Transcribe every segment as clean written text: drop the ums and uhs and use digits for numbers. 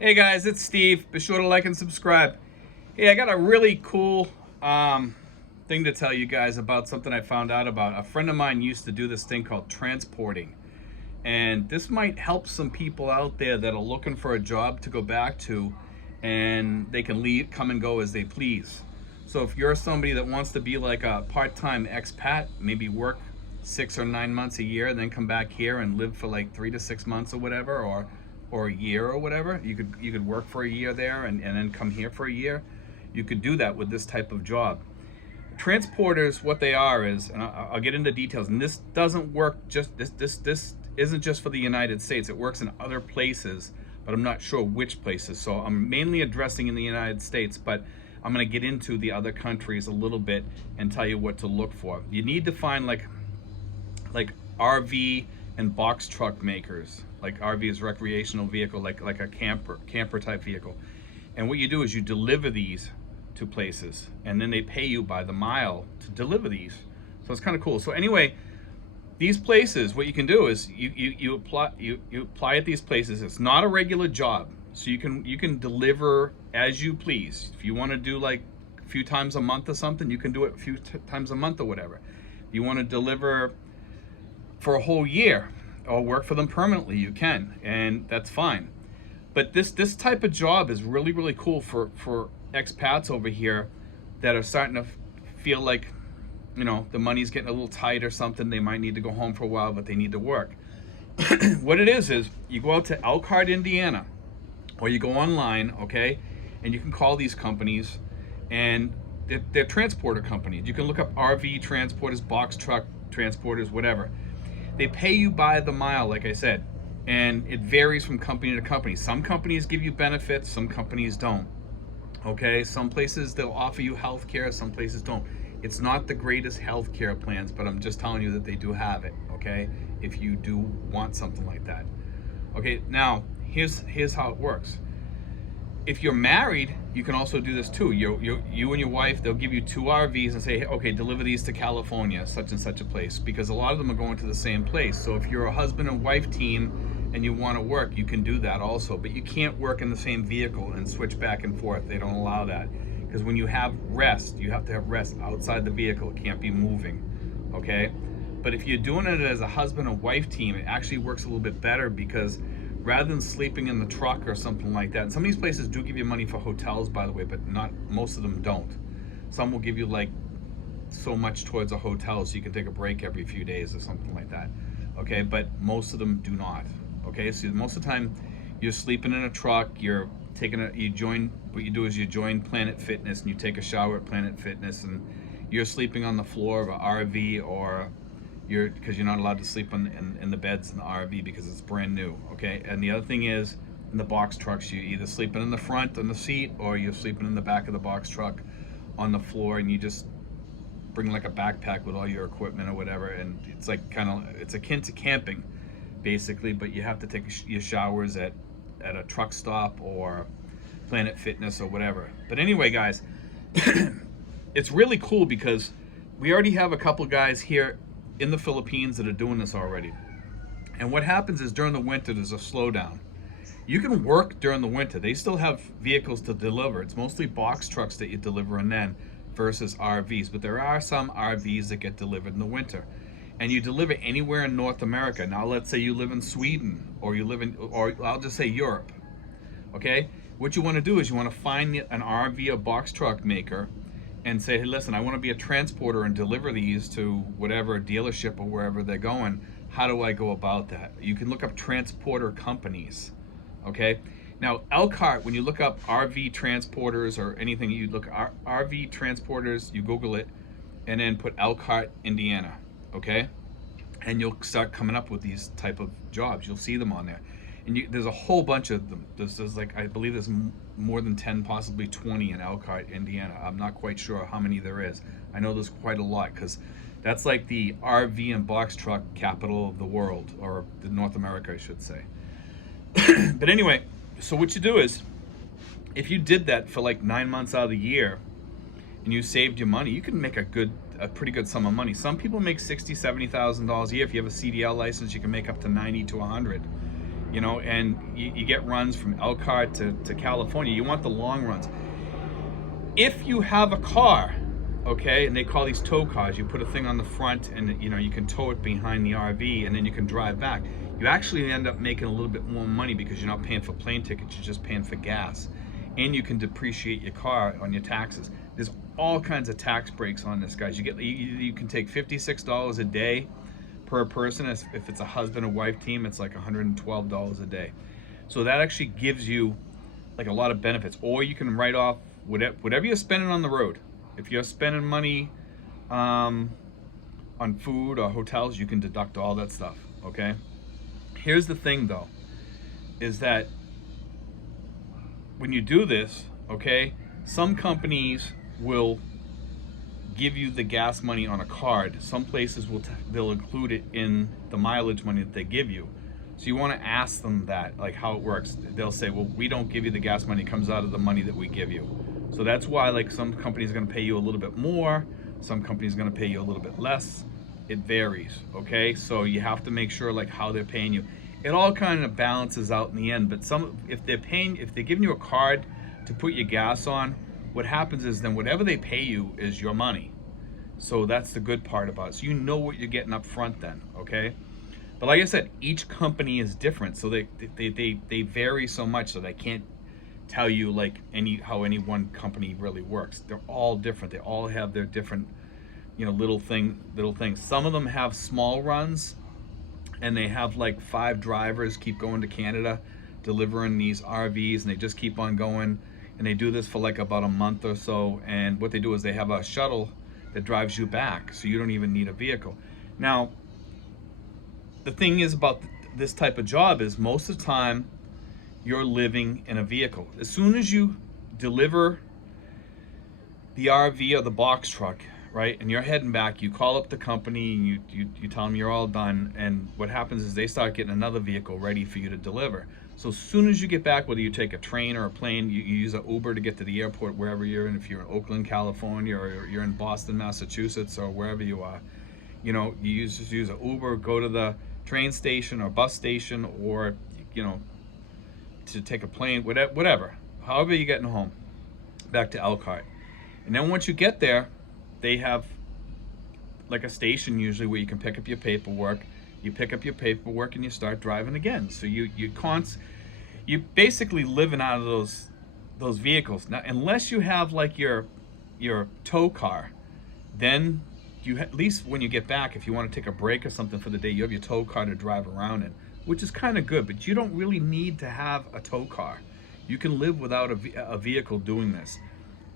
Hey guys, it's Steve. Be sure to like and subscribe. Hey, I got a really cool thing to tell you guys about something I found out about. A friend of mine used to do this thing called transporting. And this might help some people out there that are looking for a job to go back to, and they can leave, come and go as they please. So if you're somebody that wants to be like a part-time expat, maybe work 6 or 9 months a year, and then come back here and live for like 3 to 6 months or whatever, or a year or whatever. You could work for a year there and then come here for a year. You could do that with this type of job. Transporters, what they are is, and I'll get into details, and this doesn't work just, this isn't just for the United States. It works in other places, but I'm not sure which places. So I'm mainly addressing in the United States, but I'm going to get into the other countries a little bit and tell you what to look for. You need to find like RV and box truck makers. Like RV is recreational vehicle, like a camper type vehicle. And what you do is you deliver these to places, and then they pay you by the mile to deliver these. So it's kind of cool. So anyway, these places, what you can do is you apply at these places. It's not a regular job, so you can deliver as you please. If you want to do like a few times a month or something, you can do it a few times a month or whatever. If you want to deliver for a whole year or work for them permanently, you can, and that's fine. But this type of job is really cool for expats over here that are starting to feel like, the money's getting a little tight or something. They might need to go home for a while, but they need to work. What it is you go out to Elkhart, Indiana, or you go online, okay, and you can call these companies, and they're transporter companies. You can look up RV transporters, box truck transporters, whatever. They pay you by the mile, like I said, and it varies from company to company. Some companies give you benefits, some companies don't. Okay, some places they'll offer you health care, some places don't. It's not the greatest health care plans, but I'm just telling you that they do have it, okay, if you do want something like that. Okay, now here's how it works. If you're married, you can also do this too. You and your wife, they'll give you 2 RVs and say, hey, okay, deliver these to California, such and such a place, because a lot of them are going to the same place. So if you're a husband and wife team and you want to work, you can do that also. But you can't work in the same vehicle and switch back and forth. They don't allow that. Because when you have rest, you have to have rest outside the vehicle. It can't be moving, okay? But if you're doing it as a husband and wife team, it actually works a little bit better, because rather than sleeping in the truck or something like that, and some of these places do give you money for hotels, by the way, but not most of them don't. Some will give you like so much towards a hotel so you can take a break every few days or something like that, okay? But most of them do not, okay? So most of the time you're sleeping in a truck, you join Planet Fitness, and you take a shower at Planet Fitness, and you're sleeping on the floor of an RV, or because you're not allowed to sleep in the beds in the RV because it's brand new, okay? And the other thing is, in the box trucks, you're either sleeping in the front on the seat, or you're sleeping in the back of the box truck on the floor, and you just bring like a backpack with all your equipment or whatever, and it's like it's akin to camping basically, but you have to take your showers at a truck stop or Planet Fitness or whatever. But anyway, guys, it's really cool because we already have a couple guys here in the Philippines that are doing this already. And what happens is during the winter, there's a slowdown. You can work during the winter. They still have vehicles to deliver. It's mostly box trucks that you deliver in then versus RVs. But there are some RVs that get delivered in the winter. And you deliver anywhere in North America. Now, let's say you live in Sweden, or I'll just say Europe. Okay? What you want to do is you want to find an RV or box truck maker and say, hey, listen, I want to be a transporter and deliver these to whatever dealership or wherever they're going. How do I go about that? You can look up transporter companies, okay? Now, Elkhart, when you look up RV transporters or anything, you look RV transporters, you Google it, and then put Elkhart, Indiana, okay? And you'll start coming up with these type of jobs. You'll see them on there. And there's a whole bunch of them. There's like, I believe there's more than 10, possibly 20 in Elkhart, Indiana. I'm not quite sure how many there is. I know there's quite a lot, because that's like the RV and box truck capital of the world, or the North America, I should say. But anyway, so what you do is, if you did that for like 9 months out of the year, and you saved your money, you can make a pretty good sum of money. Some people make $60,000, $70,000 a year. If you have a CDL license, you can make up to 90 to 100. you know, and you get runs from Elkhart to California. You want the long runs. If you have a car, okay, and they call these tow cars, you put a thing on the front and, you know, you can tow it behind the RV and then you can drive back. You actually end up making a little bit more money because you're not paying for plane tickets, you're just paying for gas. And you can depreciate your car on your taxes. There's all kinds of tax breaks on this, guys. You can take $56 a day per person. If it's a husband and wife team, it's like $112 a day. So that actually gives you like a lot of benefits. Or you can write off whatever you're spending on the road. If you're spending money on food or hotels, you can deduct all that stuff, okay? Here's the thing though, is that when you do this, okay, some companies will give you the gas money on a card. Some places they'll include it in the mileage money that they give you. So you want to ask them that, like how it works. They'll say, well, we don't give you the gas money, it comes out of the money that we give you. So that's why like some companies are going to pay you a little bit more, some companies are going to pay you a little bit less. It varies, okay? So you have to make sure like how they're paying you. It all kind of balances out in the end, but if they're giving you a card to put your gas on, what happens is then whatever they pay you is your money. So that's the good part about it. So you know what you're getting up front then, okay? But like I said, each company is different, so they vary so much, so they can't tell you like how any one company really works. They're all different. They all have their different, you know, little things. Some of them have small runs, and they have like 5 drivers keep going to Canada, delivering these RVs, and they just keep on going. And they do this for like about a month or so. And what they do is they have a shuttle that drives you back, so you don't even need a vehicle. Now, the thing is about this type of job is most of the time you're living in a vehicle. As soon as you deliver the RV or the box truck, right, and you're heading back, you call up the company and you tell them you're all done, and what happens is they start getting another vehicle ready for you to deliver. So as soon as you get back, whether you take a train or a plane, you use an Uber to get to the airport wherever you're in. If you're in Oakland, California, or you're in Boston, Massachusetts, or wherever you are, you know, you just use an Uber, go to the train station or bus station, or, you know, to take a plane, whatever, however you're getting home, back to Elkhart. And then once you get there, they have like a station usually where you can pick up your paperwork. You pick up your paperwork and you start driving again. So you basically living out of those vehicles. Now, unless you have like your tow car, then you at least when you get back, if you want to take a break or something for the day, you have your tow car to drive around in, which is kind of good. But you don't really need to have a tow car. You can live without a vehicle doing this.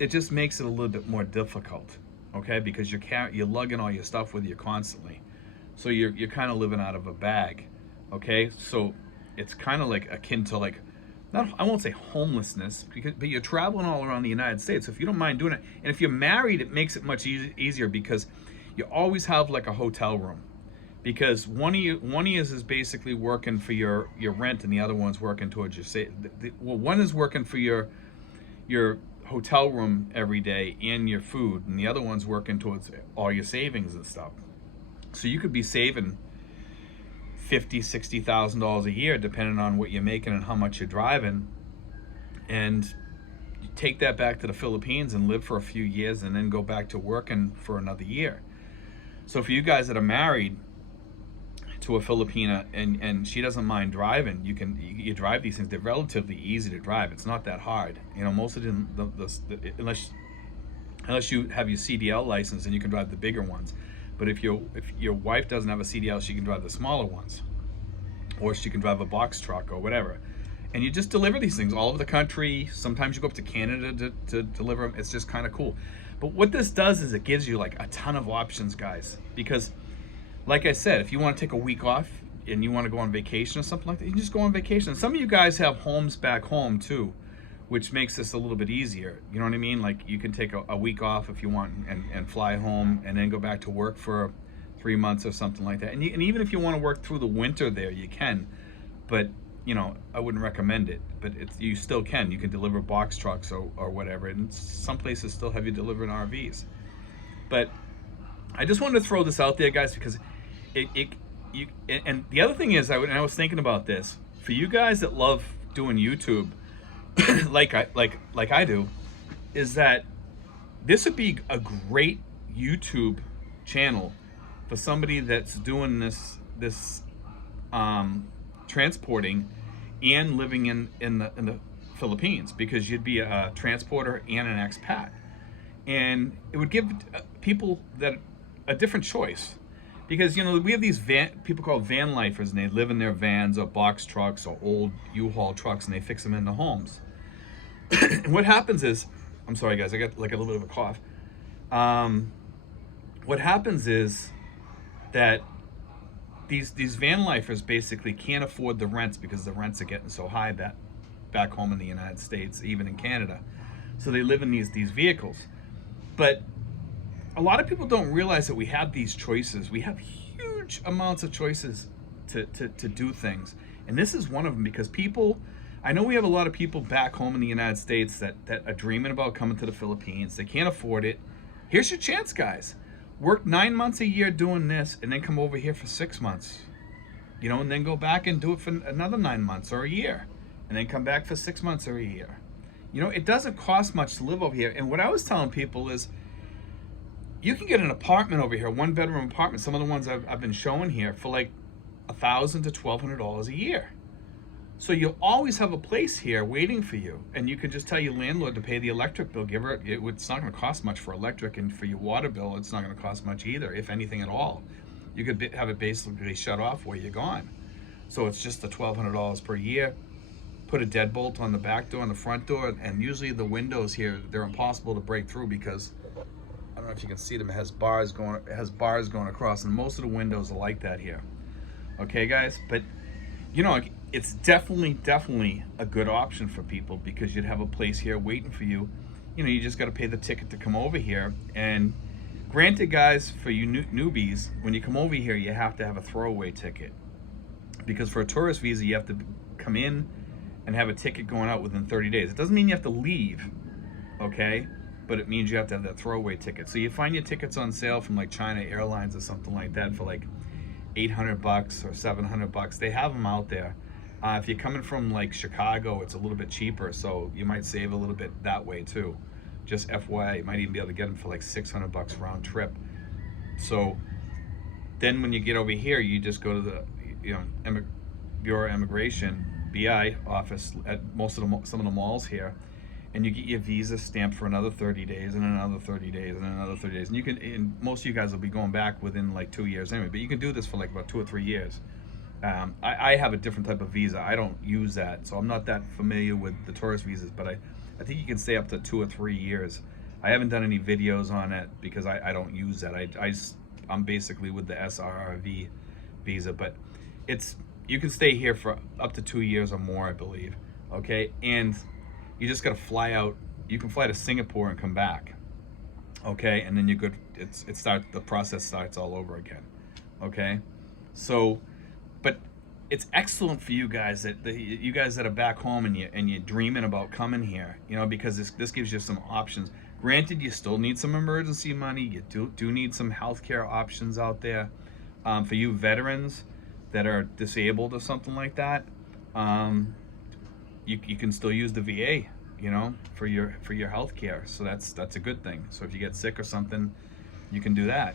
It just makes it a little bit more difficult, okay? Because you're lugging all your stuff with you constantly. So you're kind of living out of a bag, okay? So it's kind of like akin to like, I won't say homelessness, but you're traveling all around the United States. So if you don't mind doing it, and if you're married, it makes it much easier because you always have like a hotel room. Because one of you is basically working for your rent, and the other one's working towards your well, one is working for your hotel room every day and your food, and the other one's working towards all your savings and stuff. So you could be saving $50,000-$60,000 a year depending on what you're making and how much you're driving, and you take that back to the Philippines and live for a few years and then go back to working for another year. So for you guys that are married to a Filipina and she doesn't mind driving, you drive these things. They're relatively easy to drive. It's not that hard. You know, most of them, unless you have your CDL license, and you can drive the bigger ones. But if your wife doesn't have a CDL, she can drive the smaller ones, or she can drive a box truck or whatever. And you just deliver these things all over the country. Sometimes you go up to Canada to deliver them. It's just kind of cool. But what this does is it gives you like a ton of options, guys. Because like I said, if you want to take a week off and you want to go on vacation or something like that, you can just go on vacation. And some of you guys have homes back home too, which makes this a little bit easier. You know what I mean? Like you can take a week off if you want and fly home and then go back to work for 3 months or something like that. And even if you want to work through the winter there, you can. But, you know, I wouldn't recommend it. But you still can. You can deliver box trucks or whatever. And some places still have you delivering RVs. But I just wanted to throw this out there, guys, because and the other thing is, I was thinking about this. For you guys that love doing YouTube, like I do, is that this would be a great YouTube channel for somebody that's doing this transporting and living in the Philippines, because you'd be a transporter and an expat, and it would give people that a different choice, because we have these people called van lifers, and they live in their vans or box trucks or old U-Haul trucks, and they fix them into homes. And what happens is, I'm sorry guys, I got like a little bit of a cough. What happens is that these van lifers basically can't afford the rents, because the rents are getting so high back home in the United States, even in Canada. So they live in these vehicles. But a lot of people don't realize that we have these choices. We have huge amounts of choices to do things. And this is one of them, because I know we have a lot of people back home in the United States that are dreaming about coming to the Philippines. They can't afford it. Here's your chance, guys. Work 9 months a year doing this, and then come over here for 6 months, and then go back and do it for another 9 months or a year, and then come back for 6 months or a year. It doesn't cost much to live over here. And what I was telling people is, you can get an apartment over here, 1-bedroom apartment. Some of the ones I've been showing here for like $1,000 to $1,200 a year. So you'll always have a place here waiting for you, and you can just tell your landlord to pay the electric bill. It's not going to cost much for electric, and for your water bill, it's not going to cost much either, if anything at all. You could have it basically shut off while you're gone. So it's just the $1,200 per year. Put a deadbolt on the back door and the front door, and usually the windows here, they're impossible to break through, because I don't know if you can see them. It has bars going across, and most of the windows are like that here. Okay, guys, but it's definitely a good option for people, because you'd have a place here waiting for you. You just got to pay the ticket to come over here. And granted, guys, for you newbies, when you come over here, you have to have a throwaway ticket, because for a tourist visa, you have to come in and have a ticket going out within 30 days. It doesn't mean you have to leave, okay? But it means you have to have that throwaway ticket. So you find your tickets on sale from like China Airlines or something like that for like $800 or $700. They have them out there. If you're coming from like Chicago, it's a little bit cheaper, so you might save a little bit that way too. Just FYI, you might even be able to get them for like $600 round trip. So then when you get over here, you just go to the Bureau of Immigration, BI office at some of the malls here, and you get your visa stamped for another 30 days and another 30 days and another 30 days. And most of you guys will be going back within like 2 years anyway, but you can do this for like about 2 or 3 years. I have a different type of visa. I don't use that, so I'm not that familiar with the tourist visas, but I think you can stay up to 2 or 3 years. I haven't done any videos on it because I don't use that. I'm basically with the SRRV visa, but you can stay here for up to 2 years or more, I believe. Okay, and you just got to fly out. You can fly to Singapore and come back. Okay, and then you're good. The process starts all over again. Okay, so, but it's excellent for you guys you guys that are back home and you're dreaming about coming here. Because this gives you some options. Granted, you still need some emergency money. You do need some healthcare options out there. For you veterans that are disabled or something like that, you can still use the VA, for your health care. So that's a good thing. So if you get sick or something, you can do that.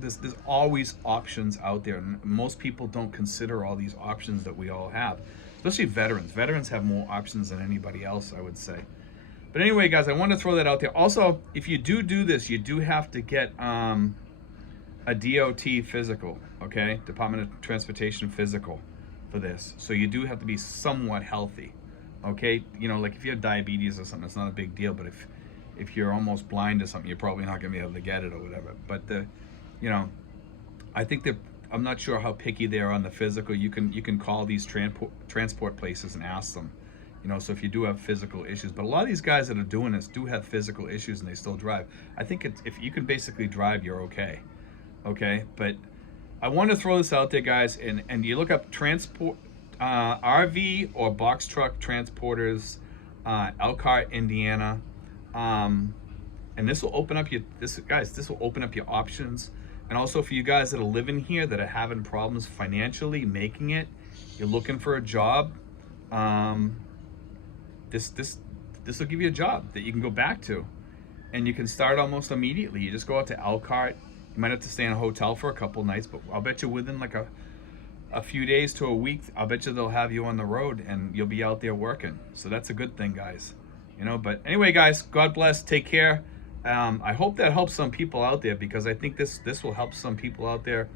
There's always options out there, and most people don't consider all these options that we all have, especially veterans. Veterans have more options than anybody else, I would say. But anyway, guys, I wanted to throw that out there. Also, if you do this, you do have to get a DOT physical, okay? Department of Transportation physical for this. So you do have to be somewhat healthy, okay? Like if you have diabetes or something, it's not a big deal, but if you're almost blind or something, you're probably not gonna be able to get it or whatever. But I think I'm not sure how picky they are on the physical. You can call these transport places and ask them, so if you do have physical issues. But a lot of these guys that are doing this do have physical issues and they still drive. I think if you can basically drive, you're okay. Okay, but I want to throw this out there, guys, and you look up transport RV or box truck transporters, Elkhart, Indiana, and this will open up this will open up your options. And also for you guys that are living here that are having problems financially making it, you're looking for a job, this will give you a job that you can go back to, and you can start almost immediately. You just go out to Elkhart. You might have to stay in a hotel for a couple nights, but I'll bet you within like a few days to a week, I'll bet you they'll have you on the road and you'll be out there working. So that's a good thing, guys. You know, but anyway, guys, God bless. Take care. I hope that helps some people out there, because I think this will help some people out there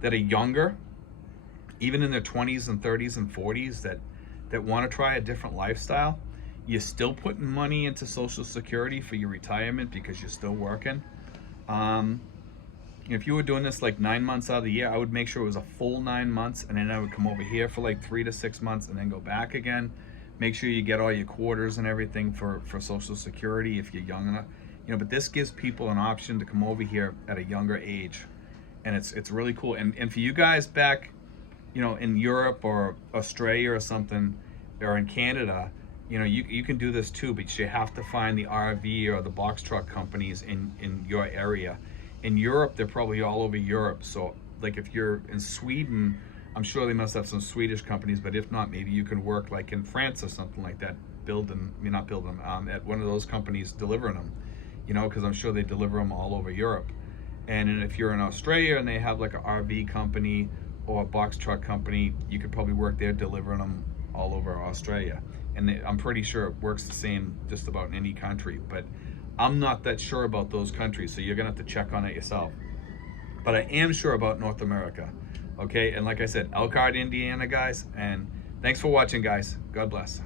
that are younger, even in their 20s and 30s and 40s, that want to try a different lifestyle. You're still putting money into Social Security for your retirement because you're still working. If you were doing this like 9 months out of the year, I would make sure it was a full 9 months, and then I would come over here for like 3 to 6 months and then go back again. Make sure you get all your quarters and everything for Social Security if you're young enough. You know, but this gives people an option to come over here at a younger age, and it's really cool. And for you guys back, you know, in Europe or Australia or something, or in Canada, you know, you can do this too, but you have to find the RV or the box truck companies in your area. In Europe, they're probably all over Europe. So like if you're in Sweden, I'm sure they must have some Swedish companies, but if not, maybe you can work like in France or something like that, at one of those companies delivering them, you know, because I'm sure they deliver them all over Europe. And if you're in Australia and they have like an RV company or a box truck company, you could probably work there delivering them all over Australia. And I'm pretty sure it works the same just about in any country, but I'm not that sure about those countries, so you're gonna have to check on it yourself. But I am sure about North America, okay? And like I said, Elkhart, Indiana, guys, and thanks for watching, guys. God bless.